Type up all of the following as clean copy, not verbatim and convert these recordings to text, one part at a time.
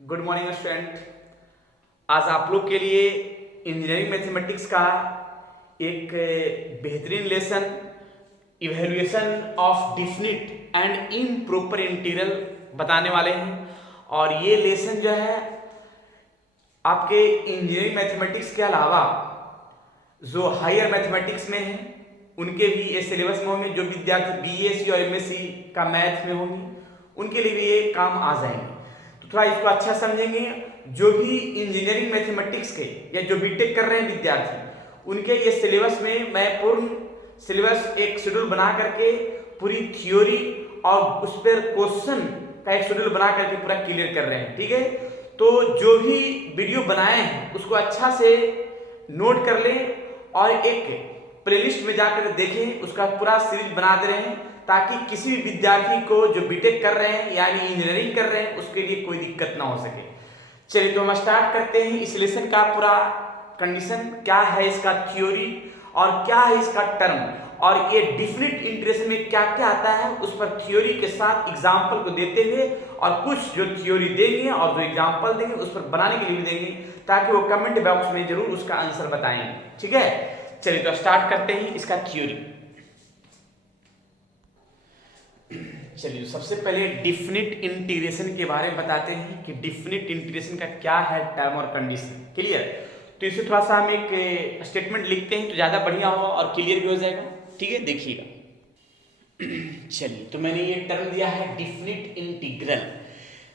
Good morning student. आज आप लोग के लिए इंजीनियरिंग मैथमेटिक्स का एक बेहतरीन lesson evaluation of definite and improper integral बताने वाले हैं। और ये लेसन जो है आपके इंजीनियरिंग मैथमेटिक्स के अलावा जो हायर मैथमेटिक्स में हैं उनके भी ये सिलेबस में होंगे। जो विद्यार्थी बीएससी और एमएससी का मैथ में होंगे उनके लिए भी ये काम आ जाएंगे। तो थोड़ा इसको अच्छा समझेंगे। जो भी इंजीनियरिंग मैथमेटिक्स के या जो बीटेक कर रहे हैं विद्यार्थी उनके ये सिलेबस में मैं पूर्ण सिलेबस एक शेड्यूल बना करके पूरी थ्योरी और उस पर क्वेश्चन का एक शेड्यूल बना करके पूरा क्लियर कर रहे हैं। ठीक है, तो जो भी वीडियो बनाए हैं उसको अच्छा से नोट कर लें और एक प्लेलिस्ट में जाकर देखें। उसका पूरा सीरीज बना दे रहे हैं ताकि किसी भी विद्यार्थी को जो बीटेक कर रहे हैं यानी इंजीनियरिंग कर रहे हैं उसके लिए कोई दिक्कत ना हो सके। चलिए तो हम स्टार्ट करते हैं। इस लेसन का पूरा कंडीशन क्या है, इसका थ्योरी और क्या है इसका टर्म और ये डिफिनिट इंटीग्रेशन में क्या क्या आता है उस पर थ्योरी के साथ एग्जाम्पल को देते हुए और कुछ जो थ्योरी देंगे और जो एग्जाम्पल देंगे उस पर बनाने के लिए भी देंगे ताकि वो कमेंट बॉक्स में जरूर उसका आंसर बताएंगे। ठीक है, चलिए तो स्टार्ट करते हैं इसका थ्योरी। चलिए सबसे पहले डिफिनिट इंटीग्रेशन के बारे में बताते हैं कि डिफिनिट इंटीग्रेशन का क्या है टर्म और कंडीशन। क्लियर, तो इसे थोड़ा सा हम एक स्टेटमेंट लिखते हैं तो ज़्यादा बढ़िया होगा और क्लियर भी हो जाएगा। ठीक है, देखिएगा। चलिए तो मैंने ये टर्म दिया है डिफिनिट इंटीग्रल।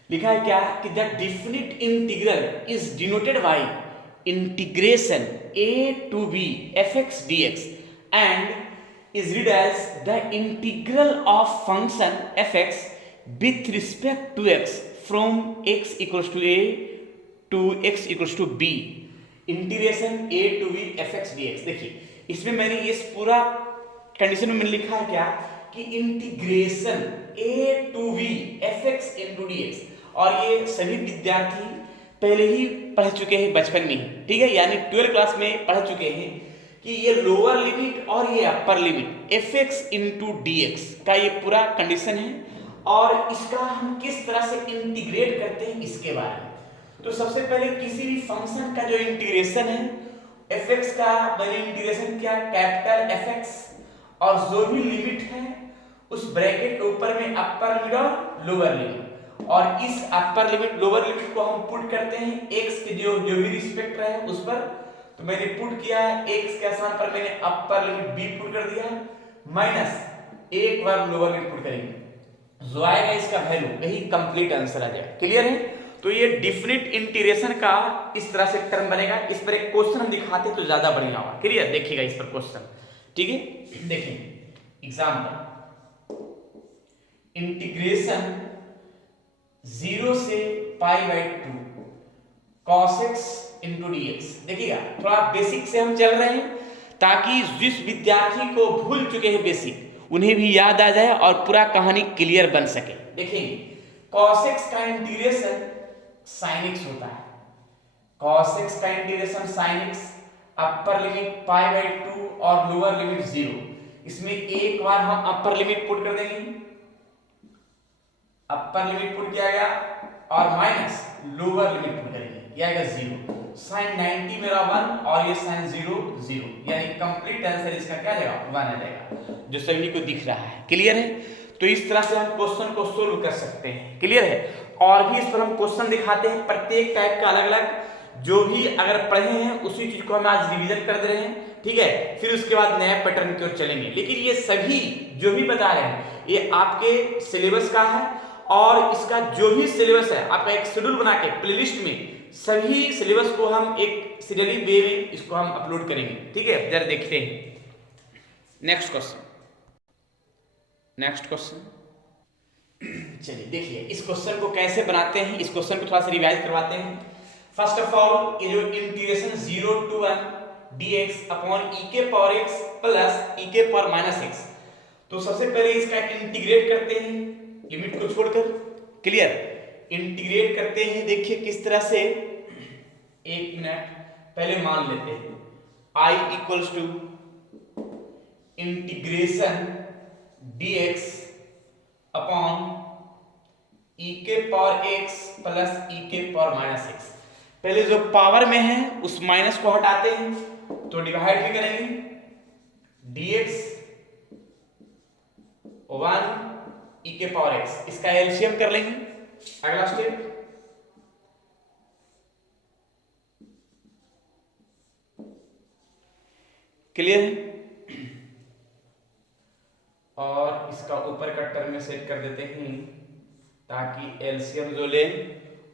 लिखा है क्या कि the definite integral is denoted by integration a to b fx dx and is read as the integral of function fx with respect to x from x equals to a to x equals to b integration a to b fx dx। देखिए इसमें मैंने इस पूरा condition में मैंने लिखा है क्या कि integration a to b fx into dx और ये सभी विद्यार्थी पहले ही पढ़ चुके हैं बचपन में ही। ठीक है, यानी 12th क्लास में पढ़ चुके हैं कि ये लोअर लिमिट और ये upper limit fx into dx का ये पूरा कंडीशन है और इसका हम किस तरह से इंटीग्रेट करते हैं इसके बारे में। तो सबसे पहले किसी भी फंक्शन का जो इंटीग्रेशन है fx का मैंने इंटीग्रेशन किया कैपिटल fx और जो भी लिमिट है उस ब्रैकेट के ऊपर में अपर लिमिट और लोअर लिमिट और इस अपर लिमिट लोअर लिमिट को हम पुट करते हैं x के जो भी रिस्पेक्ट रहे उस पर। तो मैंने पुट किया है x के स्थान पर मैंने अपर लिमिट b पुट कर दिया माइनस एक बार लोअर लिमिट पुट करेंगे जो आएगा इसका वैल्यू यही कंप्लीट आंसर आ जाएगा। क्लियर है, तो ये डिफिनिट इंटीग्रेशन का इस तरह से टर्म बनेगा। इस पर एक क्वेश्चन हम दिखाते तो ज्यादा बढ़िया होगा। क्लियर, देखिएगा इस पर क्वेश्चन। ठीक है, देखिए एग्जाम्पल इंटीग्रेशन 0 से pi by 2 cos x into dx। देखिएगा थोड़ा बेसिक से हम चल रहे हैं ताकि जिस विद्यार्थी को भूल चुके हैं बेसिक उन्हें भी याद आ जाए और पूरा कहानी क्लियर बन सके। देखिए cos x का इंटीग्रेशन sin x होता है। cos x का integration sin x upper limit pi by 2 और लोअर लिमिट 0। इसमें एक बार हम अपर लिमिट पुट कर देंगे, अपर लिमिट पुट किया गया और माइनस लोअर लिमिट पुट करेंगे, ये आएगा 0। sin 90 मेरा 1 और ये sin 0 0, यानी कंप्लीट आंसर इसका क्या आएगा 1 आ जाएगा जो सभी को दिख रहा है। क्लियर है, तो इस तरह से हम क्वेश्चन को सोल्व कर सकते हैं। क्लियर है, और भी इस पर हम क्वेश्चन दिखाते हैं प्रत्येक टाइप का अलग अलग जो भी अगर पढ़े हैं उसी चीज को हम आज रिवीजन कर दे रहे हैं। ठीक है, फिर उसके बाद नए पैटर्न की ओर चलेंगे। लेकिन ये सभी जो भी बता रहे हैं ये आपके सिलेबस का है और इसका जो भी सिलेबस है आपका एक शेड्यूल बना के प्लेलिस्ट में सभी सिलेबस को हम एक सीरियली वे में इसको हम अपलोड करेंगे। ठीक है, जरा देखते हैं नेक्स्ट क्वेश्चन। नेक्स्ट क्वेश्चन चलिए देखिए इस क्वेश्चन को कैसे बनाते हैं, इस क्वेश्चन को थोड़ा सा रिवाइज करवाते हैं। फर्स्ट ऑफ ऑल ये जो integration 0 to 1 dx upon e के पावर x प्लस e के पावर माइनस x, तो सबसे पहले इसका इंटीग्रेट करते हैं लिमिट को छोड़कर। क्लियर, इंटीग्रेट करते हैं देखिए किस तरह से। एक मिनट पहले मान लेते हैं i equals to integration dx upon e के पावर एक्स प्लस ई के पावर माइनस एक्स। पहले जो पावर में है उस माइनस को हटाते हैं तो डिवाइड भी करेंगे, dx 1 ई के पावर एक्स, इसका एलसीएम कर लेंगे। अगला स्टेप, क्लियर है? और इसका ऊपर का टर्म में सेट कर देते हैं ताकि एलसीएम जो लें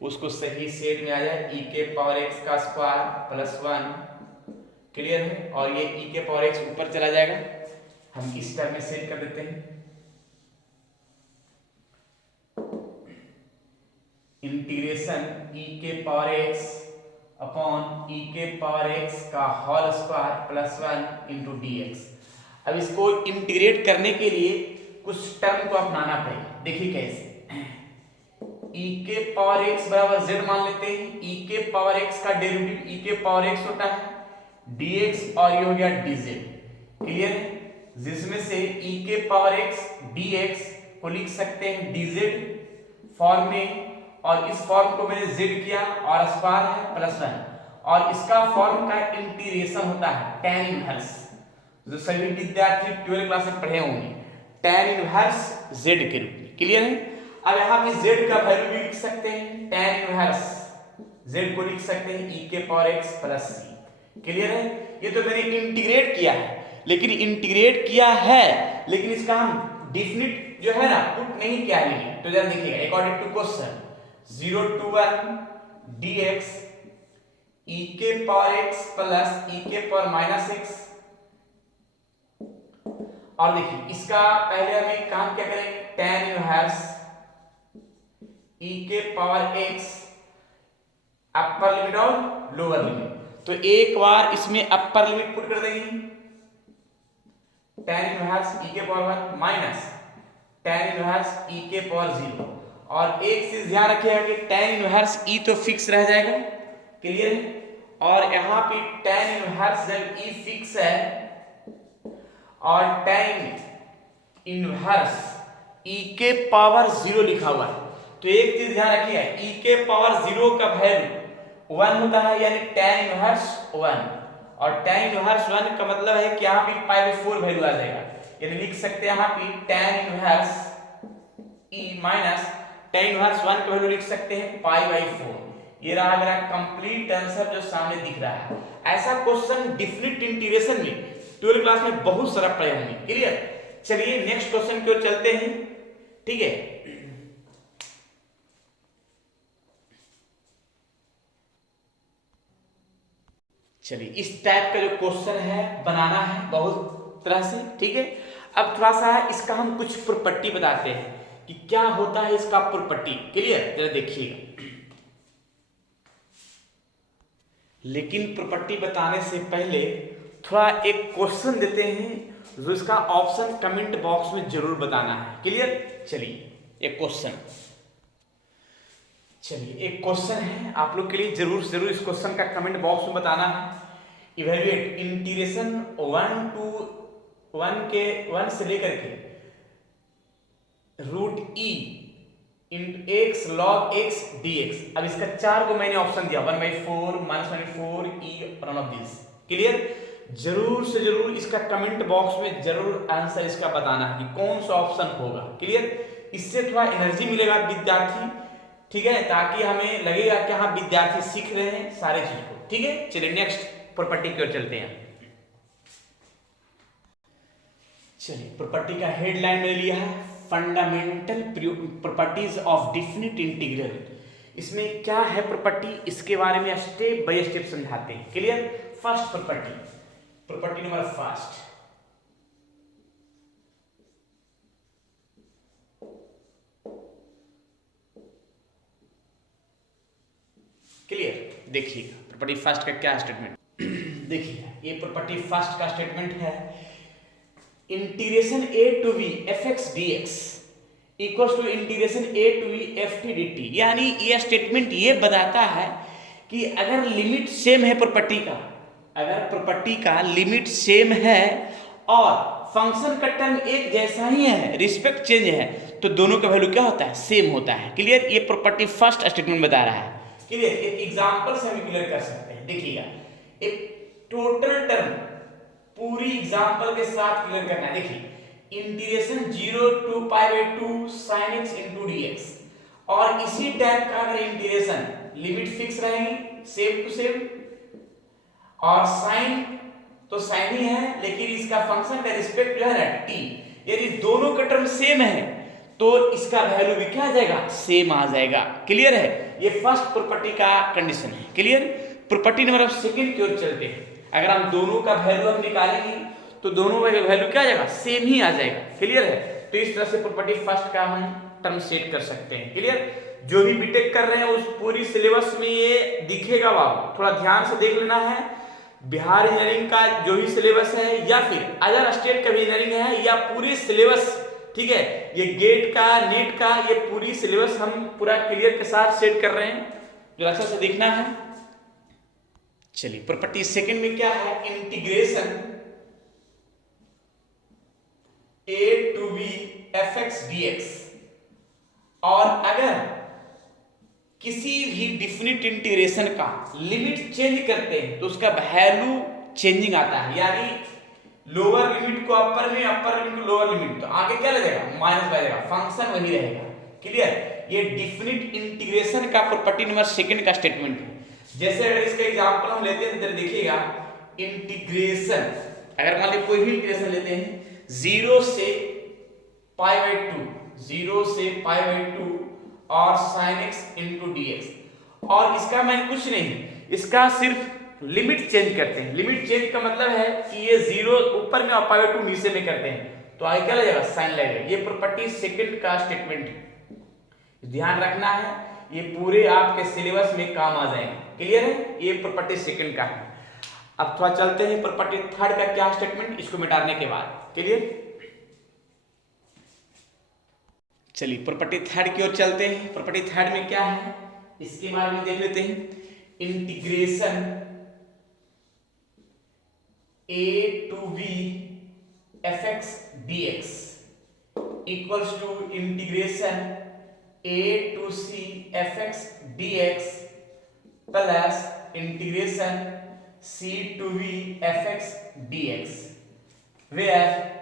उसको सही सेट में आ जाए, ई के पावर एक्स का स्क्वायर प्लस 1। क्लियर है? और ये ई के पावर एक्स ऊपर चला जाएगा, हम इस टर्म में सेट कर देते हैं। इंटीग्रेशन ई के पावर एक्स अपॉन ई के पावर एक्स का whole square plus 1 into d x. अब इसको इंटीग्रेट करने के लिए कुछ टर्म को अपनाना पड़ेगा। देखिए कैसे, ई के पावर एक्स बराबर जेड मान लेते हैं। ई के पावर एक्स का डेरिवेटिव ई के पावर एक्स होता है dx और ये हो गया dz। क्लियर है? जिसमें से e के पावर x dx को लिख सकते हैं dz फॉर्म में, और इस फॉर्म को मैंने z किया और स्क्वायर है प्लस 1, और इसका फॉर्म का इंटीग्रेशन होता है tan इनवर्स, जो सभी विद्यार्थी 12वीं क्लास में पढ़े होंगे, tan इनवर्स z के रूप में। क्लियर है? अब यहाँ पे z का वैल्यू भी लिख सकते हैं, tan इनवर्स z को लिख सकते हैं e के power x plus c। Clear है? ये तो मैंने इंटीग्रेट किया है, लेकिन इंटीग्रेट किया है लेकिन इसका हम डिफिनिट जो है ना पुट नहीं किया है। तो जरा देखिएगा, according to question 0 to 1 dx e के पावर x प्लस e के पावर माइनस x। और देखिए इसका पहले हम एक काम क्या करेंगे, tan इनवर्स e के पावर x अपर लिमिट और लोअर लिमिट। तो एक बार इसमें अपर लिमिट पुट कर देंगे, tan इनवर्स e के power 1 minus tan inverse e के पावर 0। और एक चीज ध्यान रखिएगा कि tan इनवर्स e तो फिक्स रह जाएगा। क्लियर है? और यहाँ पे tan इनवर्स जब e फिक्स है और tan इनवर्स e के पावर 0 लिखा हुआ है, तो एक चीज ध्यान रखिएगा, e के पावर 0 का वैल्यू 1 होता है, यानी tan इनवर्स 1, और tan इनवर्स 1 का मतलब है कि यहाँ पे π/4 वैल्यू आ जाएगा, यानी लिख सकते हैं यहाँ पे tan inverse e minus tan inverse 1 का वैल्यू लिख सकते हैं π/4। ये रहा मेरा कंप्लीट आंसर जो सामने दिख रहा है। ऐसा क्वेश्चन डिफिनिट इंटीग्रेशन में 12वीं क्लास में बहुत सारा पढ़े होंगे। क्लियर? चलिए नेक्स्ट क्वेश्चन की ओर चलते हैं। ठीक है, चलिए इस टाइप का जो क्वेश्चन है बनाना है बहुत तरह से। ठीक है, अब थोड़ा सा इसका हम कुछ प्रॉपर्टी बताते हैं कि क्या होता है इसका प्रॉपर्टी। क्लियर? जरा देखिएगा, लेकिन प्रॉपर्टी बताने से पहले थोड़ा एक क्वेश्चन देते हैं जो इसका ऑप्शन कमेंट बॉक्स में जरूर बताना है। क्लियर? चलिए एक क्वेश्चन है आप लोग के लिए, जरूर इस क्वेश्चन का कमेंट बॉक्स में बताना है। इवेल्युएट इंटीग्रेशन 1 से लेकर के √e into x log x dx। अब इसका 4 को मैंने ऑप्शन दिया, 1/4 -1/4 e और ऑफ दिस। क्लियर? जरूर से जरूर इसका कमेंट बॉक्स में जरूर आंसर इसका बताना है कि कौन सा ऑप्शन होगा। क्लियर? इससे थोड़ा एनर्जी मिलेगा विद्यार्थी, ठीक है, ताकि हमें लगेगा कि हाँ विद्यार्थी सीख रहे हैं सारे चीज को। ठीक है, चलिए नेक्स्ट प्रॉपर्टी की ओर चलते हैं। चलिए प्रॉपर्टी का हेडलाइन मैंने लिया है fundamental properties of definite integral. इसमें क्या है प्रॉपर्टी, इसके बारे में स्टेप बाय स्टेप समझाते हैं। Clear? First property number first, clear? देखिएगा प्रॉपर्टी फर्स्ट का क्या स्टेटमेंट देखिए, ये प्रॉपर्टी फर्स्ट का स्टेटमेंट है, integration a to b fx dx equals to integration a to b ft dt। यानी ये स्टेटमेंट ये बताता है कि अगर लिमिट सेम है प्रॉपर्टी का, अगर प्रॉपर्टी का लिमिट सेम है और फंक्शन का टर्म एक जैसा ही है, रिस्पेक्ट चेंज है, तो दोनों का वैल्यू क्या होता है, सेम होता है। क्लियर, ये प्रॉपर्टी फर्स्ट स्टेटमेंट बता रहा है। क्लियर, एक एग्जांपल से हम क्लियर कर सकते हैं। देखिएगा, एक टोटल टर्म पूरी एग्जांपल के साथ क्लियर करना है। देखिए, integration 0 to π/2 sin x into dx, और इसी टाइप का अगर इंटीग्रेशन लिमिट फिक्स रहेगी सेम टू सेम, और साइन तो साइन ही है, लेकिन इसका फंक्शन का रिस्पेक्ट जो है ना t, यदि दोनों का टर्म सेम है तो इसका वैल्यू भी क्या आ जाएगा, सेम आ जाएगा। क्लियर है, ये फर्स्ट प्रॉपर्टी का कंडीशन है। क्लियर, प्रॉपर्टी नंबर सेकंड की ओर चलते हैं। अगर हम दोनों का वैल्यू हम निकालेंगे तो दोनों का वैल्यू क्या आ जाएगा, सेम ही आ जाएगा। क्लियर है, तो इस तरह से प्रॉपर्टी फर्स्ट का हम टर्म सेट कर सकते हैं। क्लियर, जो भी बीटेक कर रहे हैं उस पूरी सिलेबस में ये दिखेगा, बाबू थोड़ा ध्यान से देख लेना है। बिहार इंजीनियरिंग का जो भी सिलेबस है, या फिर अदर स्टेट का भी इंजीनियरिंग है, या पूरी सिलेबस, ठीक है, ये गेट का, नीट का, ये पूरी सिलेबस हम पूरा क्लियर के साथ सेट कर रहे हैं, जो अच्छा से देखना है। चलिए, प्रॉपर्टी सेकंड में क्या है, integration a to b fx dx, और अगर किसी भी डिफिनिट इंटीग्रेशन का लिमिट चेंज करते हैं तो उसका वैल्यू चेंजिंग आता है, यानी लोअर लिमिट को अपर में, अपर लिमिट को लोअर लिमिट, तो आगे क्या लगेगा, माइनस लगेगा, फंक्शन वही रहेगा। क्लियर, ये डिफिनिट इंटीग्रेशन का प्रॉपर्टी नंबर सेकंड का स्टेटमेंट है। जैसे अगर इसका एग्जांपल हम लेते हैं तो देखिएगा, इंटीग्रेशन अगर मान लीजिए कोई भी इंटीग्रेशन लेते हैं 0 से π/2, 0 से π/2 और sin x into dx, और इसका मैं कुछ नहीं, इसका सिर्फ लिमिट चेंज करते हैं। लिमिट चेंज का मतलब है कि ये 0 ऊपर में और π/2 नीचे में करते हैं, तो आगे क्या लगेगा, साइन लगेगा। ये प्रॉपर्टी सेकंड का स्टेटमेंट है, ध्यान रखना है, ये पूरे आपके सिलेबस में काम आ जाएंगे। क्लियर है, ये प्रॉपर्टी सेकंड का है। अब थोड़ा चलते हैं प्रॉपर्टी थर्ड का क्या स्टेटमेंट, इसको मिटाने के बाद। क्लियर, चलिए प्रॉपर्टी थर्ड की ओर चलते हैं। प्रॉपर्टी थर्ड में क्या है, इसके बारे में देख लेते हैं। Integration a to b fx dx equals to integration a to c fx dx plus integration c to v fx dx, where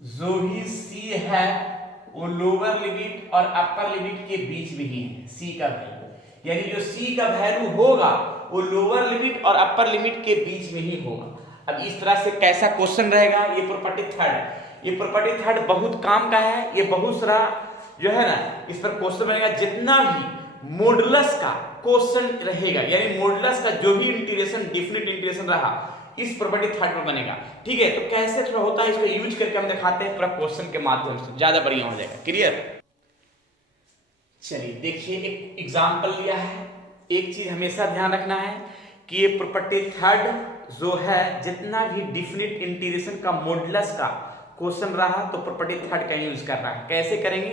जो भी c है वो लोअर लिमिट और अपर लिमिट के बीच में ही है, c का वैल्यू, यानी जो c का वैल्यू होगा वो लोअर लिमिट और अपर लिमिट के बीच में ही होगा। अब इस तरह से कैसा क्वेश्चन रहेगा, ये प्रॉपर्टी थर्ड, ये प्रॉपर्टी थर्ड बहुत काम का है, ये बहुत सारा जो है ना इस पर क्वेश्चन बनेगा। जितना भी मॉडुलस का क्वेश्चन रहेगा, यानी मॉडुलस का जो भी इंटीग्रेशन डिफिनिट इंटीग्रेशन रहा, इस प्रॉपर्टी थर्ड में बनेगा। ठीक है, तो कैसे थोड़ा होता है इसको यूज करके हम दिखाते हैं पूरा क्वेश्चन के माध्यम से, ज्यादा बढ़िया हो जाएगा। क्लियर, चलिए देखिए एक एग्जांपल लिया है। एक चीज हमेशा ध्यान रखना है कि ये प्रॉपर्टी थर्ड जो है, जितना भी डिफिनिट इंटीग्रेशन का मॉडुलस का क्वेश्चन रहा तो प्रॉपर्टी थर्ड का यूज करना है। कैसे करेंगे,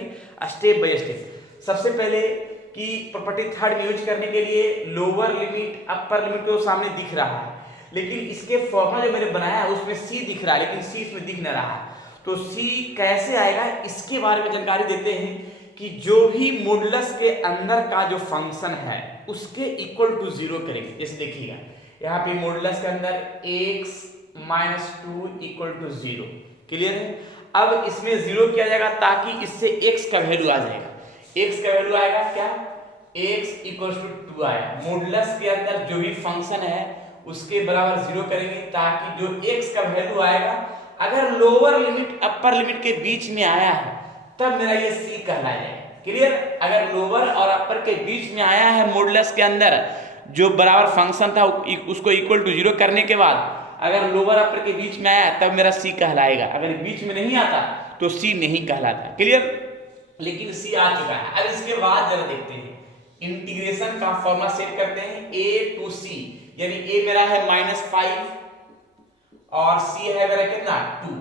स्टेप बाय स्टेप। सबसे पहले कि प्रॉपर्टी थर्ड में यूज करने के लिए लोअर लिमिट अपर लिमिट को सामने दिख रहा है, लेकिन इसके फॉर्मूला जो मैंने बनाया है उसमें c दिख रहा है, लेकिन c इसमें दिख नहीं रहा है, तो c कैसे आएगा इसके बारे में जानकारी देते हैं कि जो भी मॉडुलस के अंदर का जो फंक्शन है उसके इक्वल टू 0 करेंगे। जैसे देखिएगा यहाँ पे मॉडुलस के अंदर x - 2 इक्वल टू 0। क्लियर है, अब इसमें 0 किया जाएगा ताकि इससे x का वैल्यू आ जाएगा। x का वैल्यू आएगा क्या, x इक्वल टू 2 आएगा। मॉडुलस के अंदर जो भी फंक्शन है उसके बराबर 0 करेंगे ताकि जो x का वैल्यू आएगा, अगर लोअर लिमिट अपर लिमिट के बीच में आया है तब मेरा ये c कहलाएगा। क्लियर, अगर लोअर और अपर के बीच में आया है मॉडुलस के अंदर जो बराबर फंक्शन था उसको इक्वल टू 0 करने के बाद अगर लोअर अपर के बीच में आया तब मेरा c कहलाएगा, अगर बीच में नहीं आता तो c नहीं कहलाता। क्लियर, लेकिन c आ चुका है। अब इसके बाद जरा देखते हैं इंटीग्रेशन का फॉर्मूला सेट करते हैं a to c, यानी a मेरा है -5 और c है मेरा कितना 2,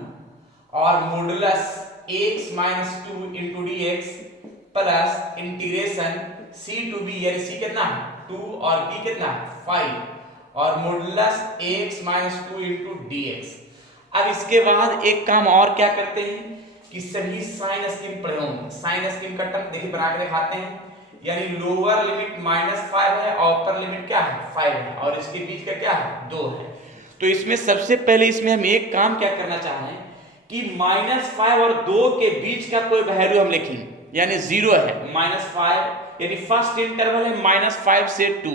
और modulus x - 2 into dx plus integration c to b, यानी c कितना 2 और b कितना 5, और modulus x minus 2 into d x. अब इसके बाद एक काम और क्या करते हैं कि सभी साइन स्कीम पढ़े होंगे। साइन स्कीम का टर्म देखिए बना के दिखाते हैं, यानी लोअर लिमिट -5 है और अपर लिमिट क्या है 5 है और इसके बीच का क्या है 2 है। तो इसमें सबसे पहले इसमें हम एक काम क्या करना चाह रहे हैं कि -5 और 2 के बीच का कोई वैल्यू हम लिखेंगे, यानी 0 है -5, यानी फर्स्ट इंटरवल है -5 से 2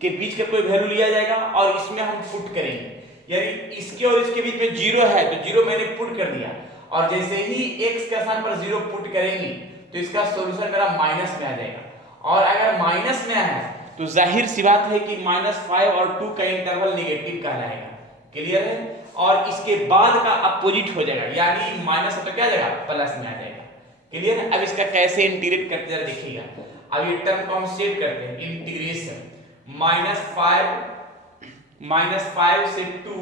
के बीच का कोई वैल्यू लिया जाएगा और इसमें हम पुट करेंगे, यानी इसके और इसके बीच में 0 है तो 0 मैंने पुट कर दिया और जैसे ही x के स्थान पर 0 पुट करेंगे तो इसका सॉल्यूशन मेरा माइनस में आ जाएगा। और अगर माइनस में आया तो जाहिर सी बात है कि -5 और 2 का इंटरवल नेगेटिव कहलाएगा। क्लियर है? और इसके बाद का अपोजिट हो जाएगा, यानी माइनस तो क्या आ जाएगा प्लस में आ जाएगा। क्लियर है? अब इसका कैसे इंटीग्रेट करते जरा देखिएगा। अब ये टर्म को हम सेट करते हैं, इंटीग्रेशन -5 से 2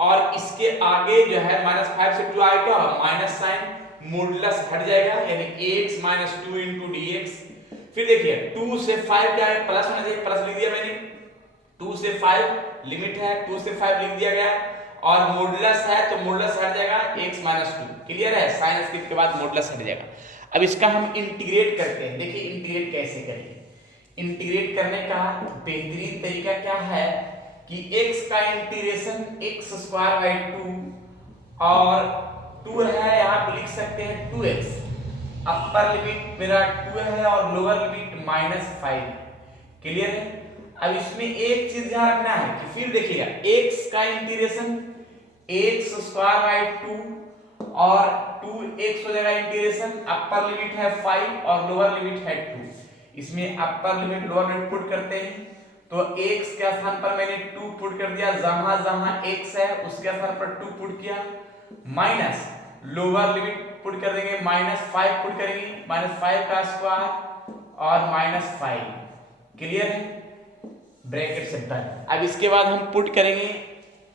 और इसके आगे जो है -5 से 2 आगे क्या होगा माइनस साइन, मॉडुलस हट जाएगा यानी x minus 2 into d x. फिर देखिए 2 से 5 क्या है प्लस होना चाहिए, प्लस लिख दिया मैंने। 2 से 5 लिमिट है, 2 से 5 लिख दिया गया और मॉडुलस है तो मॉडुलस हट जाएगा x माइनस 2। क्लियर है? साइन स्क्वायर के बाद मॉडुलस हट जाएगा। अब इसका हम इंटीग्रेट करते हैं। देखिए इंटीग्रेट कैसे करेंगे। इंटीग्रेट करने का बेहतरीन तरीका क्या है कि x का इंटीग्रेशन x स्क्वायर बाई 2 और 2 है यहाँ पे लिख सकते हैं 2x। अपर लिमिट मेरा 2 है और लोअर लिमिट -5। क्लियर है? अब इसमें एक चीज ध्यान रखना है कि फिर देखिएगा x का इंटीग्रेशन x स्क्वायर बाई 2 और 2x हो जाएगा इंटीग्रेशन, अपर लिमिट है 5 और लोअर लिमिट है 2। इसमें upper limit lower limit put करते हैं तो x के स्थान पर मैंने 2 पुट कर दिया, जहां जहां x है उसके स्थान पर 2 पुट किया, माइनस लोअर लिमिट पुट कर देंगे -5 पुट करेंगे, -5 का स्क्वायर और -5। क्लियर है? ब्रैकेट से डन। अब इसके बाद हम पुट करेंगे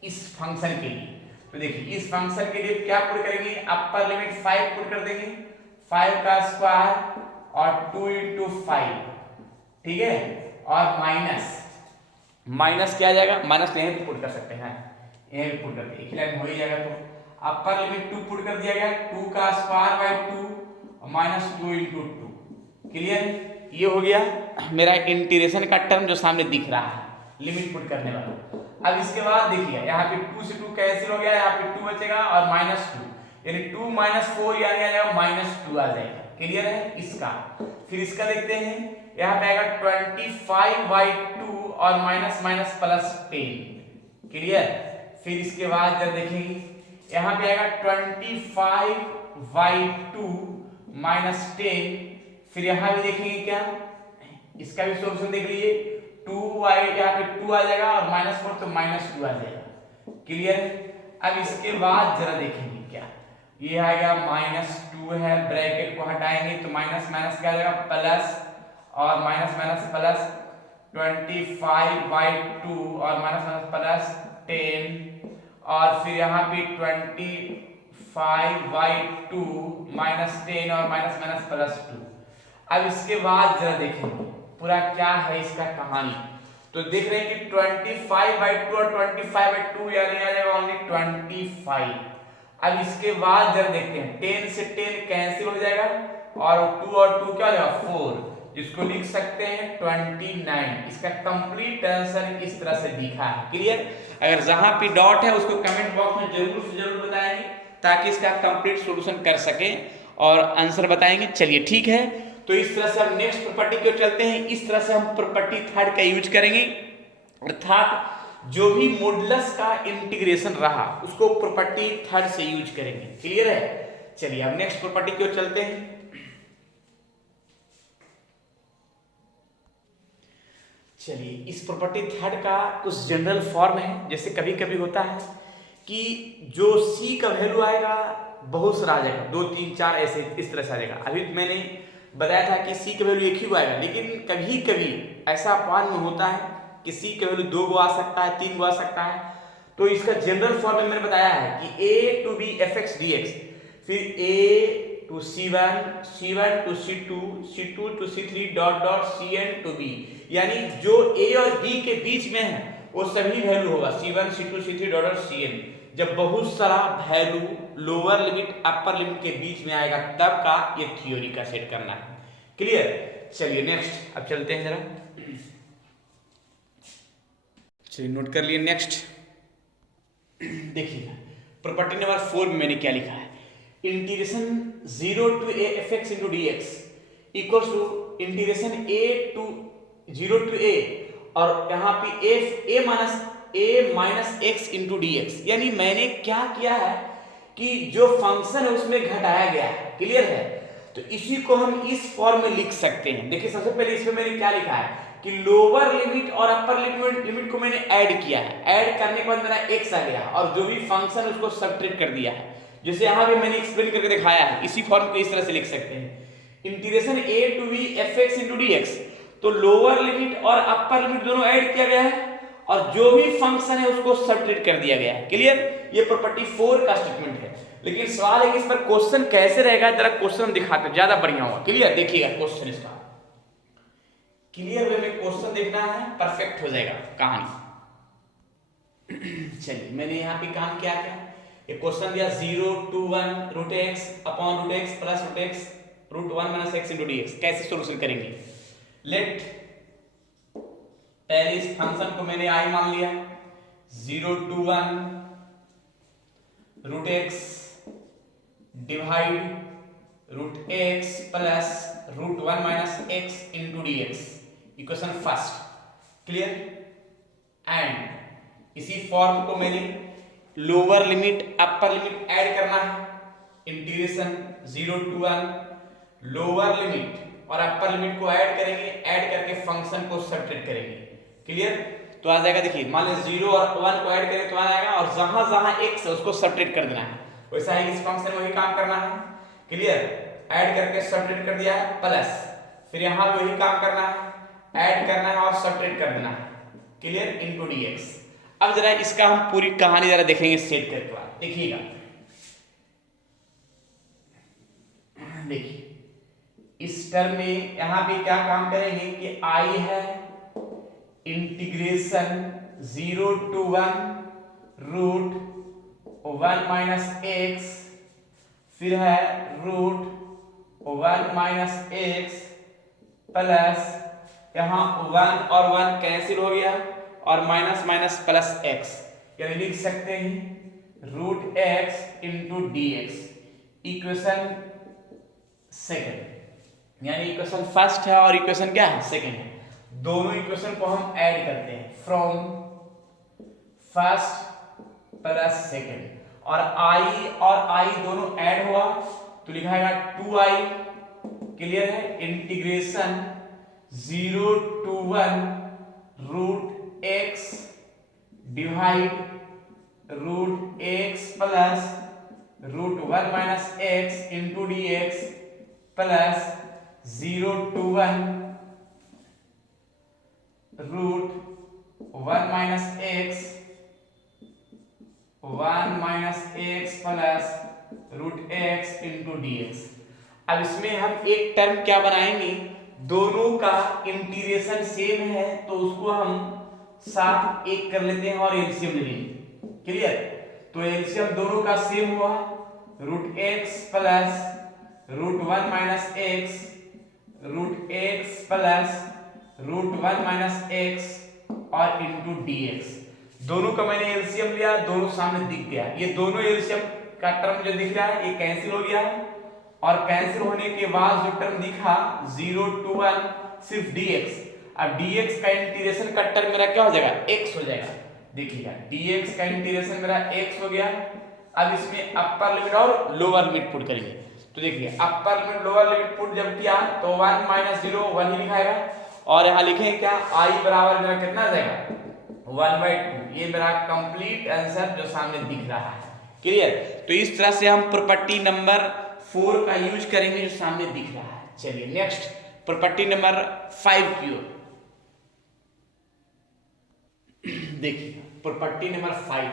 इस फंक्शन के लिए। तो देखिए इस फंक्शन के लिए क्या पुट करेंगे, अपर लिमिट 5 पुट कर देंगे, 5 का स्क्वायर और 2 इंटू 5। ठीक है? और माइनस क्या आ जाएगा, माइनस यहीं पे पुट कर सकते हैं, यहीं पे पुट करके एक लाइन हो ही जाएगा। तो अपर लिमिट 2 पुट कर दिया गया, 2 का स्क्वायर बाई 2 और -2 इंटू 2। क्लियर? ये हो गया मेरा इंटीग्रेशन का टर्म जो सामने दिख रहा है लिमिट पुट करने वाला। अब इसके बाद देखिए यहाँ पे 2 से 2 कैंसिल हो गया, यहाँ पे 2 बचेगा और -2 यानी 2 - 4 यानी आ जाएगा -2 आ जाएगा। क्लियर है? इसका फिर इसका देखते हैं, यहाँ पे आएगा 25/2 और माइनस प्लस 10। क्लियर? फिर इसके बाद जब देखेंगे यहाँ पे आएगा 25/2 -10। फिर यहाँ भी देखेंगे क्या, इसका भी सॉल्यूशन देख लीजिए, 2y यहाँ पे 2 आ जाएगा और -4 तो -2 आ जाएगा। क्लियर? अब इसके बाद जरा देखेंगे क्या, ये आएगा -2 है, ब्रैकेट को हटाएंगे तो माइनस क्या आ जाएगा प्लस और माइनस प्लस 25/2 और माइनस प्लस 10 और फिर यहाँ पे 25/2 -10 और माइनस प्लस 2। अब इसके बाद जरा देखेंगे पूरा क्या है इसका कहानी। तो देख रहे हैं कि 25/2 और 25/2 यानी आ जाएगा ओनली 25। अब इसके बाद जरा देखते हैं 10 से 10 कैंसिल हो जाएगा और 2 और 2 क्या हो जाएगा 4, जिसको लिख सकते हैं 29। इसका कंप्लीट आंसर इस तरह से दिखा है। क्लियर? अगर जहां पे डॉट है उसको कमेंट बॉक्स में जरूर से जरूर बताएंगे ताकि इसका कंप्लीट सॉल्यूशन कर सकें और आंसर बताएंगे। चलिए ठीक है, तो इस तरह से हम नेक्स्ट प्रॉपर्टी की ओर चलते हैं। इस तरह से हम प्रॉपर्टी थर्ड का यूज करेंगे, अर्थात जो भी मॉडुलस का इंटीग्रेशन रहा उसको प्रॉपर्टी थर्ड से यूज करेंगे। क्लियर है? चलिए अब नेक्स्ट प्रॉपर्टी की ओर चलते हैं। चलिए इस प्रॉपर्टी थर्ड का कुछ जनरल फॉर्म है। जैसे कभी कभी होता है कि जो c का वैल्यू आएगा बहुत सारा आ जाएगा, 2 3 4 ऐसे इस तरह से आ जाएगा। अभी मैंने बताया था कि c का वैल्यू एक ही को आएगा, लेकिन कभी कभी ऐसा अपवाद में होता है कि c का वैल्यू 2 को आ सकता है, 3 को आ सकता है। तो इसका जनरल फॉर्म मैंने बताया है कि a to b fx dx, फिर a to c1, c1 to c2, c2 to c3 ... cn to b, यानी जो a और b के बीच में है वो सभी वैल्यू होगा C1 C2 C3 dot Cn। जब बहुत सारा value lower limit upper limit के बीच में आएगा तब का ये थ्योरी का सेट करना है। क्लियर? चलिए नेक्स्ट अब चलते हैं जरा, चलिए नोट कर लिए। नेक्स्ट देखिएगा प्रॉपर्टी नंबर 4 में मैंने क्या लिखा है, integration 0 to a fx into dx equals to integration a to 0 to a और यहाँ पे a minus x into dx। यानी मैंने क्या किया है कि जो फंक्शन है उसमें घटाया गया है। क्लियर है? तो इसी को हम इस फॉर्म में लिख सकते हैं। देखिए सबसे पहले इसमें मैंने क्या लिखा है कि लोअर लिमिट और अपर लिमिट को मैंने ऐड किया है, ऐड करने के बाद मेरा x आ गया और जो भी फंक्शन उसको सबट्रैक्ट कर दिया है। जैसे यहाँ पे मैंने एक्सप्लेन करके दिखाया है, इसी फॉर्म को इस तरह से लिख सकते हैं, integration a to b fx into dx। तो लोअर लिमिट और अपर लिमिट दोनों ऐड किया गया है और जो भी फंक्शन है उसको सबट्रैक्ट कर दिया गया है। क्लियर? ये प्रॉपर्टी 4 का स्टेटमेंट है। लेकिन सवाल है कि इस पर क्वेश्चन कैसे रहेगा, जरा क्वेश्चन दिखाते हैं, ज्यादा बढ़िया होगा। क्लियर? देखिएगा क्वेश्चन इसका क्लियर वे में क्वेश्चन देखना है, परफेक्ट हो जाएगा कहानी। चलिए मैंने यहाँ पे काम किया क्या, ये क्वेश्चन दिया 0 to 1 root x upon root x plus root x root 1 minus x into dx। कैसे सोल्यूशन करेंगे? लेट पहले इस फंक्शन को मैंने i मान लिया, 0 to 1 root x divide root x plus root 1 minus x into dx, equation first. Clear? And इसी form को मैंने lower limit upper limit add करना है, इंटीग्रेशन 0 to 1 लोअर लिमिट और अपर लिमिट को ऐड करेंगे, ऐड करके फंक्शन को सबट्रैक्ट करेंगे। क्लियर? तो आ जाएगा, देखिए मान लो 0 और 1 को ऐड करें तो 1 आएगा और जहां जहां x है उसको सबट्रैक्ट कर देना है। वैसा ही इस फंक्शन में वही काम करना है। क्लियर? ऐड करके सबट्रैक्ट कर दिया है, प्लस फिर यहां भी वही काम करना है, ऐड करना है और सबट्रैक्ट कर देना है। क्लियर? Into dx। अब जरा इसका हम पूरी कहानी जरा देखेंगे सेट करके बाद। देखिएगा, देखिए इस टर्म में यहां पे क्या काम करेंगे कि i है integration 0 to 1 root 1 minus x, फिर है रूट 1 माइनस x प्लस यहां 1 और 1 कैंसिल हो गया और माइनस माइनस प्लस x, यानी लिख सकते हैं root x into dx। Equation second, यानी इक्वेशन फर्स्ट है और इक्वेशन क्या है? सेकेंड है। दोनों इक्वेशन को हम ऐड करते हैं, फ्रॉम फर्स्ट प्लस सेकेंड, और i दोनों ऐड हुआ तो लिखाएगा 2i। क्लियर है? Integration 0 to 1 root x divide root x plus root 1 minus x into dx plus 0 to 1 root 1 minus x plus root x into dx। अब इसमें हम एक टर्म क्या बनाएंगे, दोनों का इंटीग्रेशन सेम है तो उसको हम साथ एक कर लेते हैं और एलसीएम ले लेंगे। क्लियर? तो एलसीएम दोनों का सेम हुआ, root x plus root 1 minus x root x plus root 1 minus x और इंटू dx। दोनों का मैंने एलसीएम लिया, दोनों सामने दिख गया। ये दोनों एलसीएम का टर्म जो दिख रहा है ये कैंसिल हो गया और कैंसिल होने के बाद जो टर्म दिखा 0 to 1 सिर्फ dx। अब dx का इंटीग्रेशन का टर्म मेरा क्या हो जाएगा? x हो जाएगा। देखिएगा dx का इंटीग्रेशन मेरा x हो गया। अब इसमें अपर लिमिट और लोअर लिमिट पुट करेंगे तो देखिए upper limit lower limit put जब किया तो 1 माइनस 0 1 ही लिखाएगा और यहाँ लिखेंगे क्या, i बराबर मेरा कितना आ जाएगा 1/2। ये मेरा कंप्लीट आंसर जो सामने दिख रहा है। क्लियर? तो इस तरह से हम प्रॉपर्टी नंबर 4 का यूज करेंगे जो सामने दिख रहा है। चलिए नेक्स्ट प्रॉपर्टी नंबर 5 की ओर देखिए। प्रॉपर्टी नंबर 5,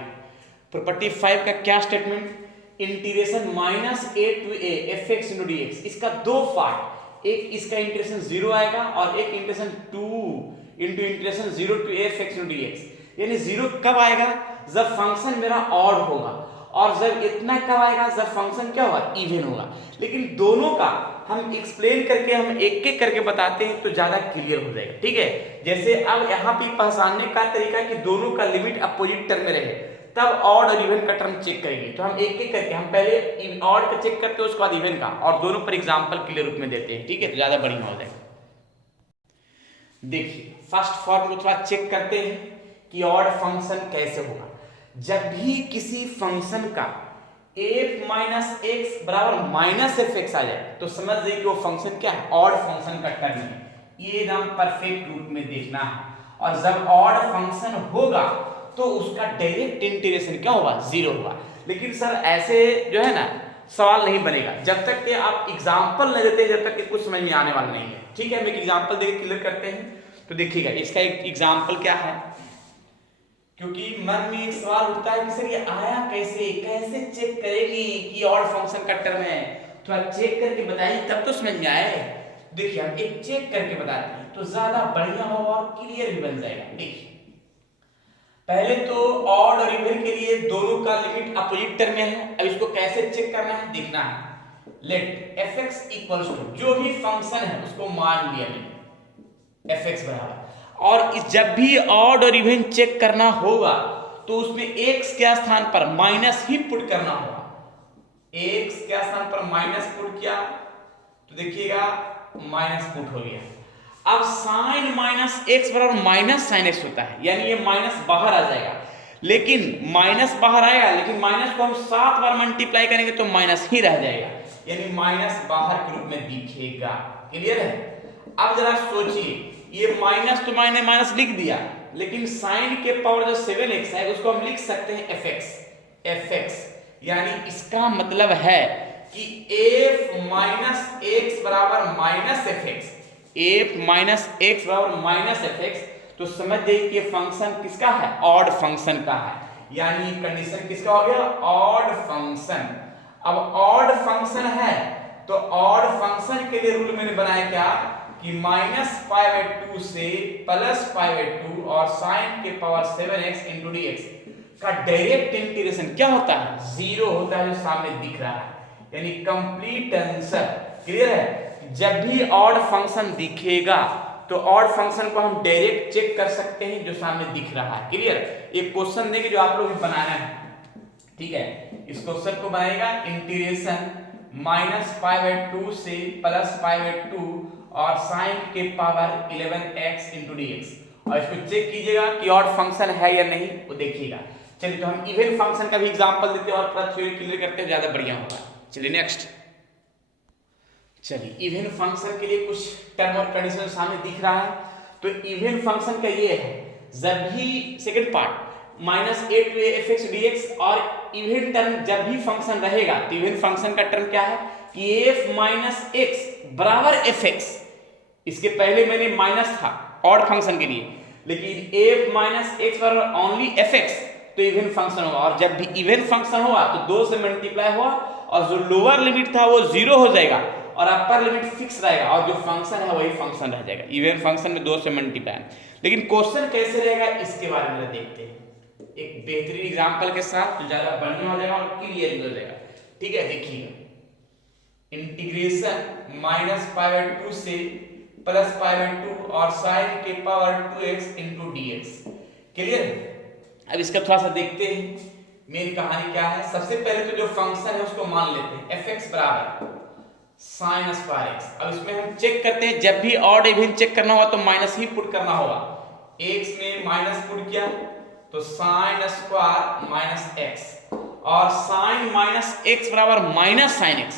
प्रॉपर्टी 5 का क्या statement, integration -a to a fx into dx। इसका दो पार्ट, एक इसका इंटीग्रेशन 0 आएगा और एक integration 2 into integration 0 to a fx into dx। यानी 0 कब आएगा, जब फंक्शन मेरा ऑड होगा, और जब इतना कब आएगा, जब फंक्शन क्या होगा, इवन होगा। लेकिन दोनों का हम एक्सप्लेन करके हम एक एक करके बताते हैं तो ज्यादा क्लियर हो जाएगा, ठीक है। जैसे अब यहाँ पे पहचानने का तरीका कि दोनों का लिमिट अपोजिट टर्म में रहे, तब ऑड और इवन का टर्म चेक करेंगे। तो हम एक एक करके, हम पहले ऑड का चेक करते हैं, उसके बाद इवन का, और दोनों पर एग्जाम्पल क्लियर रूप में देते हैं, ठीक है, तो ज्यादा बढ़िया हो जाएगा। देखिए फर्स्ट फॉर्म को थोड़ा चेक करते हैं कि ऑड फंक्शन कैसे होगा। जब भी किसी फंक्शन का f माइनस एक्स बराबर माइनस एफ एक्स आ जाए तो समझ जाइए कि वो फंक्शन क्या है, ऑड फंक्शन का टर्म है। ये एकदम परफेक्ट रूप में देखना है। और जब ऑड फंक्शन होगा तो उसका डायरेक्ट इंटीग्रेशन क्या होगा, 0 होगा। लेकिन सर ऐसे जो है ना सवाल नहीं बनेगा जब तक कि आप एग्जाम्पल न देते, जब तक कि कुछ समझ में आने वाला नहीं है, ठीक है। हम एक एग्जाम्पल देकर क्लियर करते हैं। तो देखिएगा इसका एक एग्जाम्पल क्या है, क्योंकि मन में एक सवाल उठता है कि सर ये आया कैसे, कैसे चेक करेंगे कि ऑड फंक्शन का टर्म है, थोड़ा चेक करके बताइए तब तो समझ में आए। देखिए हम एक चेक करके बताते हैं तो ज्यादा बढ़िया होगा और क्लियर भी बन जाएगा। देखिए पहले तो ऑड और इवन के लिए दोनों का लिमिट अपोजिट टर्म में है। अब इसको कैसे चेक करना है देखना है। लेट fx इक्वल्स टू जो भी फंक्शन है उसको मान लिया मैंने fx बराबर, और जब भी ऑड और इवन चेक करना होगा तो उसमें x के स्थान पर माइनस ही पुट करना होगा। x के स्थान पर माइनस पुट किया तो देखिएगा माइनस पुट हो गया। अब साइन माइनस एक्स बराबर माइनस साइन एक्स होता है, यानी ये माइनस बाहर आ जाएगा। लेकिन माइनस बाहर आएगा, लेकिन माइनस को हम 7 बार मल्टीप्लाई करेंगे तो माइनस ही रह जाएगा, यानी माइनस बाहर के रूप में दिखेगा। क्लियर है। अब जरा सोचिए, ये माइनस तो मैंने माइनस लिख दिया, लेकिन साइन के पावर जो 7x है उसको हम लिख सकते हैं fx, यानी इसका मतलब है कि f माइनस एक्स बराबर minus fx, f minus x बराबर माइनस fx। तो समझ जाइए कि फंक्शन किसका है, ऑड फंक्शन का है, यानी कंडीशन किसका हो गया, ऑड फंक्शन। अब ऑड फंक्शन है तो ऑड फंक्शन के लिए रूल मैंने बनाया क्या कि -π/2 से +π/2 और sin के पावर 7x into dx का डायरेक्ट इंटीग्रेशन क्या होता है, 0 होता है, जो सामने दिख रहा है, यानी कंप्लीट आंसर। क्लियर है। जब भी ऑड फंक्शन दिखेगा तो ऑड फंक्शन को हम डायरेक्ट चेक कर सकते हैं जो सामने दिख रहा है। क्लियर। एक क्वेश्चन देंगे जो आप लोग भी बनाना है, ठीक है। इस क्वेश्चन को बनाएगा इंटीग्रेशन -π/2 से +π/2 और sin के पावर 11x into dx, और इसको चेक कीजिएगा कि ऑड फंक्शन है या नहीं, वो देखिएगा। चलिए तो हम इवन फंक्शन का भी एग्जांपल देते हैं और पूरा थ्योरी क्लियर करते हैं, ज्यादा बढ़िया होगा। चलिए नेक्स्ट। चलिए इवन फंक्शन के लिए कुछ टर्म और कंडीशन सामने दिख रहा है। तो इवन फंक्शन का ये है, जब भी second part -a to a fx dx, और इवन टर्म जब भी फंक्शन रहेगा तो इवन फंक्शन का टर्म क्या है कि f माइनस एक्स बराबर fx। इसके पहले मैंने माइनस था ऑड फंक्शन के लिए, लेकिन f माइनस एक्स बराबर ओनली fx तो इवन फंक्शन होगा। और जब भी इवन फंक्शन होगा तो 2 से मल्टीप्लाई हुआ और जो लोअर लिमिट था वो 0 हो जाएगा और अपर लिमिट फिक्स रहेगा, और जो फंक्शन है वही फंक्शन रह जाएगा। इवन फंक्शन में 2 से मल्टीप्लाई। लेकिन क्वेश्चन कैसे रहेगा इसके बारे में देखते हैं एक बेहतरीन एग्जांपल के साथ, तो ज्यादा बढ़िया हो जाएगा और क्लियर हो जाएगा। ठीक है, देखिए इंटीग्रेशन -π/2 से +π/2 और sin के power 2x into dx। Clear. अब इसका थोड़ा सा देखते हैं मेन कहानी क्या है। सबसे पहले तो जो फंक्शन है उसको मान लेते हैं fx बराबर sin स्क्वायर x। अब इसमें हम चेक करते हैं, जब भी ऑड इवन चेक करना होगा तो माइनस ही पुट करना होगा। x में माइनस पुट किया तो sin स्क्वायर माइनस x, और sin माइनस x बराबर minus sin x,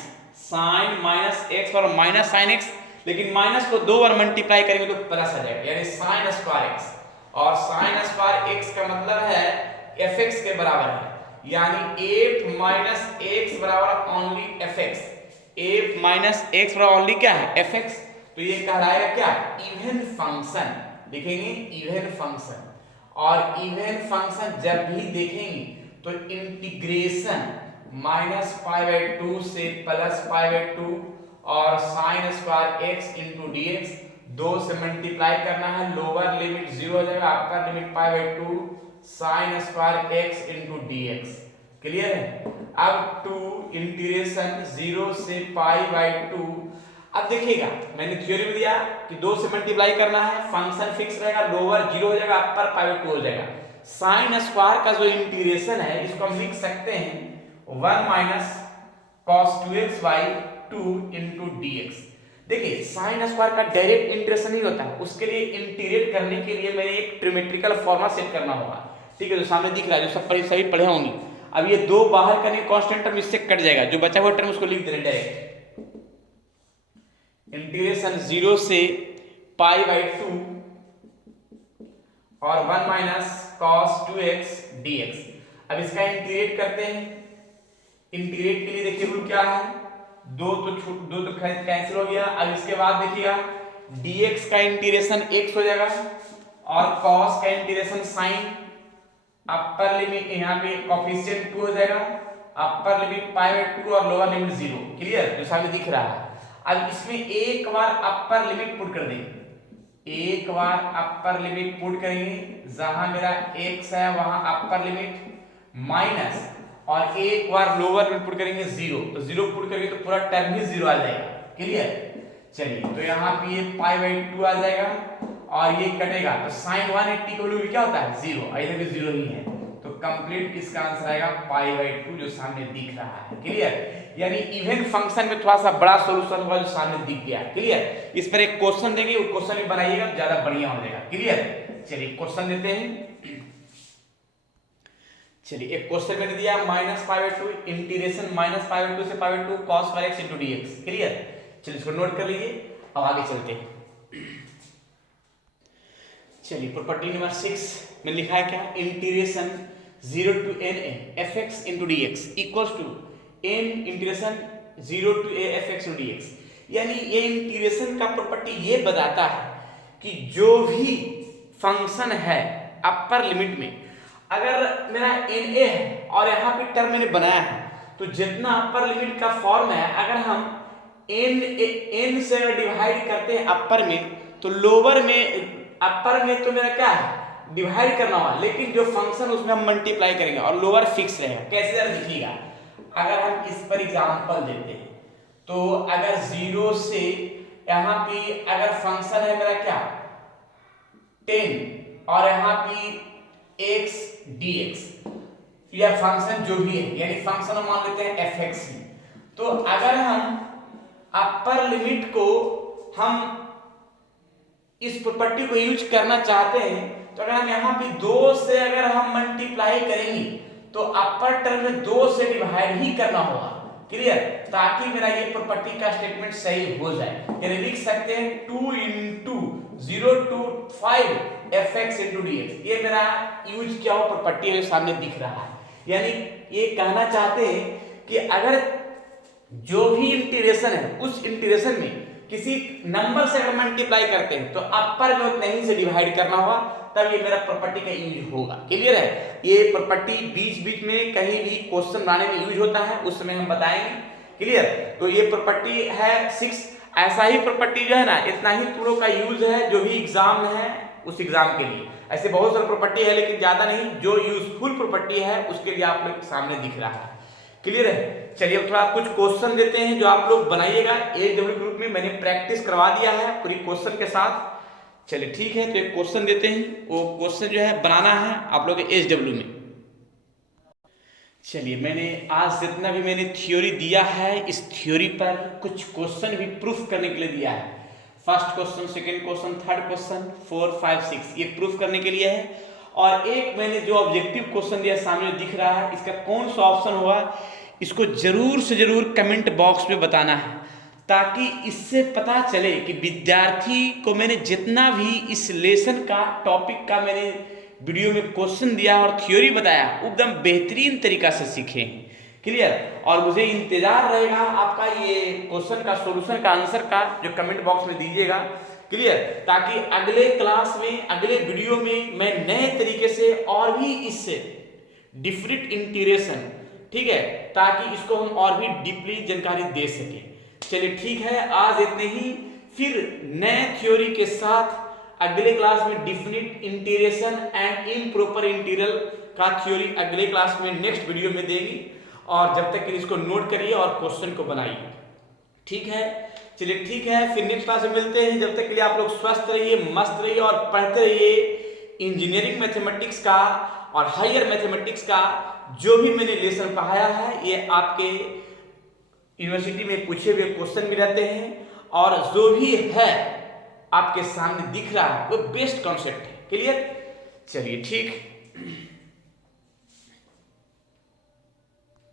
sin minus x बराबर माइनस sin x। लेकिन माइनस को 2 बार मल्टीप्लाई करेंगे तो प्लस आ जाएगा, यानी sin स्क्वायर x, और sin स्क्वायर x का मतलब है fx के बराबर है, यानी f माइनस x बराबर only fx। f minus x बराबर ओनली क्या है, fx। तो ये कहलाएगा क्या, इवन फंक्शन। देखेंगे इवन फंक्शन, और इवन फंक्शन जब भी देखेंगे तो इंटीग्रेशन -π/2 से +π/2 और sin square x into dx 2 से मल्टीप्लाई करना है। लोअर लिमिट 0 हो जाएगा, upper limit π/2 sine square x into d x. Clear है। अब टू इंटीग्रेशन 0 से पाई बाई 2। अब देखिएगा मैंने थ्योरी में दिया कि 2 से मल्टीप्लाई करना है, फंक्शन फिक्स रहेगा, लोअर 0 हो जाएगा, अपर पाई बाई 2 हो जाएगा। साइन स्क्वायर का जो इंटीग्रेशन है इसको हम लिख सकते हैं 1 minus cos 2x by 2 into d x. देखिए साइन स्क्वायर का डायरेक्ट इंटीग्रेशन नहीं होता है, उसके लिए इंटीग्रेट करने के लिए मैंने एक ट्रिमेट्रिकल फॉर्मूला सेट करना होगा। ठीक है, जो सामने दिख रहा है, जो सब सही पढ़े होंगे। अब ये 2 बाहर करने कांस्टेंट टर्म इससे कट जाएगा, जो बचा हुआ टर्म उसको लिख दे रहे डायरेक्ट। इंटीग्रेशन 0 से पाई बाई 2 और 1 माइनस cos 2x dx। अब इसका इंटीग्रेट करते हैं। इंटीग्रेट के लिए देखिए रूल क्या है, दो तो कैंसिल हो गया। अब इसके बाद देखिएगा dx का इंटीग्रेशन x हो जाएगा और cos का इंटीग्रेशन sin, अपर लिमिट यहाँ पे कोफिशिएंट 2 हो जाएगा, अपर लिमिट पाई बाई 2 और लोअर लिमिट 0। क्लियर, जो सामने दिख रहा है। अब इसमें एक बार अपर लिमिट पुट कर देंगे, एक बार अपर लिमिट पुट करेंगे, जहां मेरा x है वहां अपर लिमिट माइनस, और एक बार लोअर लिमिट पुट करेंगे 0। तो 0 पुट करेंगे तो पूरा टर्म ही 0 आ जाएगा। क्लियर, चलिए तो यहाँ पे ये पाई बाई 2 आ जाएगा और ये कटेगा तो sin 180 का वैल्यू क्या होता है 0, इधर भी 0 ही है। तो कंप्लीट इसका आंसर आएगा पाई बाई 2 जो सामने दिख रहा है। क्लियर, यानी इवन फंक्शन में थोड़ा सा बड़ा सॉल्यूशन होगा जो सामने दिख गया। क्लियर, इस पर एक क्वेश्चन देंगे, वो क्वेश्चन भी बनाइएगा, ज्यादा बढ़िया हो जाएगा। क्लियर, चलिए क्वेश्चन देते हैं। चलिए एक क्वेश्चन मैंने दिया minus pi by 2 integration minus pi by 2 से pi by 2 cos square x into dx। Clear, चलिए इसको नोट कर लीजिए। अब आगे चलते हैं। चलिए प्रॉपर्टी नंबर 6 में लिखा है क्या, integration 0 to n fx into dx equals to n integration 0 to a fx into dx। यानी ये इंटीग्रेशन का प्रॉपर्टी ये बताता है कि जो भी फंक्शन है अपर लिमिट में, अगर मेरा na है और यहाँ पे टर्म मैंने बनाया है, तो जितना अपर लिमिट का फॉर्म है, अगर हम n से डिवाइड करते हैं अपर में, तो लोअर में अपर में तो मेरा क्या है डिवाइड करना होगा, लेकिन जो फंक्शन उसमें हम मल्टीप्लाई करेंगे और लोअर फिक्स रहेगा। कैसे जरा देखिएगा, अगर हम इस पर एग्जांपल देते हैं तो अगर 0 से यहाँ पे अगर फंक्शन है मेरा क्या 10 और यहाँ पे x dx, यह फंक्शन जो भी है, यानी फंक्शन हम मान लेते हैं fx ही। तो अगर हम अपर लिमिट को हम इस प्रॉपर्टी को यूज करना चाहते हैं, तो अगर हम यहाँ पे 2 से अगर हम मल्टीप्लाई करेंगे तो अपर टर्म में 2 से डिवाइड ही करना होगा। क्लियर, ताकि मेरा ये प्रॉपर्टी का स्टेटमेंट सही हो जाए। यानी लिख सकते हैं 2 into 0 to 5 fx into dx। ये मेरा यूज किया हुआ प्रॉपर्टी है, सामने दिख रहा है। यानी ये कहना चाहते हैं कि अगर जो भी इंटीग्रेशन है उस इंटीग्रेशन में किसी नंबर से अगर मल्टीप्लाई करते हैं तो अपर में उतना ही से डिवाइड करना होगा, तब ये मेरा प्रॉपर्टी का यूज होगा। क्लियर है, ये प्रॉपर्टी बीच बीच में कहीं भी क्वेश्चन बनाने में यूज होता है, उस समय हम बताएंगे। क्लियर, तो ये प्रॉपर्टी है 6। ऐसा ही प्रॉपर्टी जो है ना, इतना ही पूरों का यूज है जो भी एग्जाम है उस एग्जाम के लिए। ऐसे बहुत सारी प्रॉपर्टी है लेकिन ज्यादा नहीं, जो यूजफुल प्रॉपर्टी है उसके लिए आप लोग सामने दिख रहा है। क्लियर है, चलिए अब थोड़ा कुछ क्वेश्चन देते हैं जो आप लोग बनाइएगा। एचडब्ल्यू ग्रुप में मैंने प्रैक्टिस करवा दिया है पूरी क्वेश्चन के साथ। चलिए ठीक है, तो एक क्वेश्चन देते हैं, वो क्वेश्चन जो है बनाना है आप लोग एचडब्ल्यू में। चलिए मैंने आज जितना भी मैंने थ्योरी दिया है, इस थ्योरी पर कुछ क्वेश्चन भी प्रूफ करने के लिए दिया है। First question, second question, third question, 4, 5, 6 ये प्रूफ करने के लिए है। और एक मैंने जो ऑब्जेक्टिव क्वेश्चन दिया सामने दिख रहा है, इसका कौन सा ऑप्शन होगा इसको जरूर से जरूर कमेंट बॉक्स में बताना है, ताकि इससे पता चले कि विद्यार्थी को मैंने जितना भी इस लेसन का टॉपिक का मैंने वीडियो में क्वेश्चन दिया और थ्योरी बताया एकदम बेहतरीन तरीका से सीखे। क्लियर, और मुझे इंतजार रहेगा आपका ये क्वेश्चन का सॉल्यूशन का आंसर का, जो कमेंट बॉक्स में दीजिएगा। क्लियर, ताकि अगले क्लास में अगले वीडियो में मैं नए तरीके से और भी इससे डिफरेंट इंटीग्रेशन, ठीक है, ताकि इसको हम और भी डीपली जानकारी दे सके। चलिए ठीक है, आज इतने ही, फिर नए थ्योरी के साथ अगले क्लास में definite integration and improper integral का थ्योरी अगले क्लास में नेक्स्ट वीडियो में देंगी। और जब तक के लिए इसको नोट करिए और क्वेश्चन को बनाइए, ठीक है। चलिए ठीक है, फिर नेक्स्ट क्लास में मिलते हैं। जब तक के लिए आप लोग स्वस्थ रहिए, मस्त रहिए और पढ़ते रहिए इंजीनियरिंग मैथमेटिक्स का और हायर मैथमेटिक्स का जो भी मैंने लेसन पढ़ाया है, ये आपके यूनिवर्सिटी में पूछे हुए क्वेश्चन भी रहते हैं और जो भी है आपके सामने दिख रहा है वो बेस्ट कॉन्सेप्ट है। क्लियर? चलिए ठीक।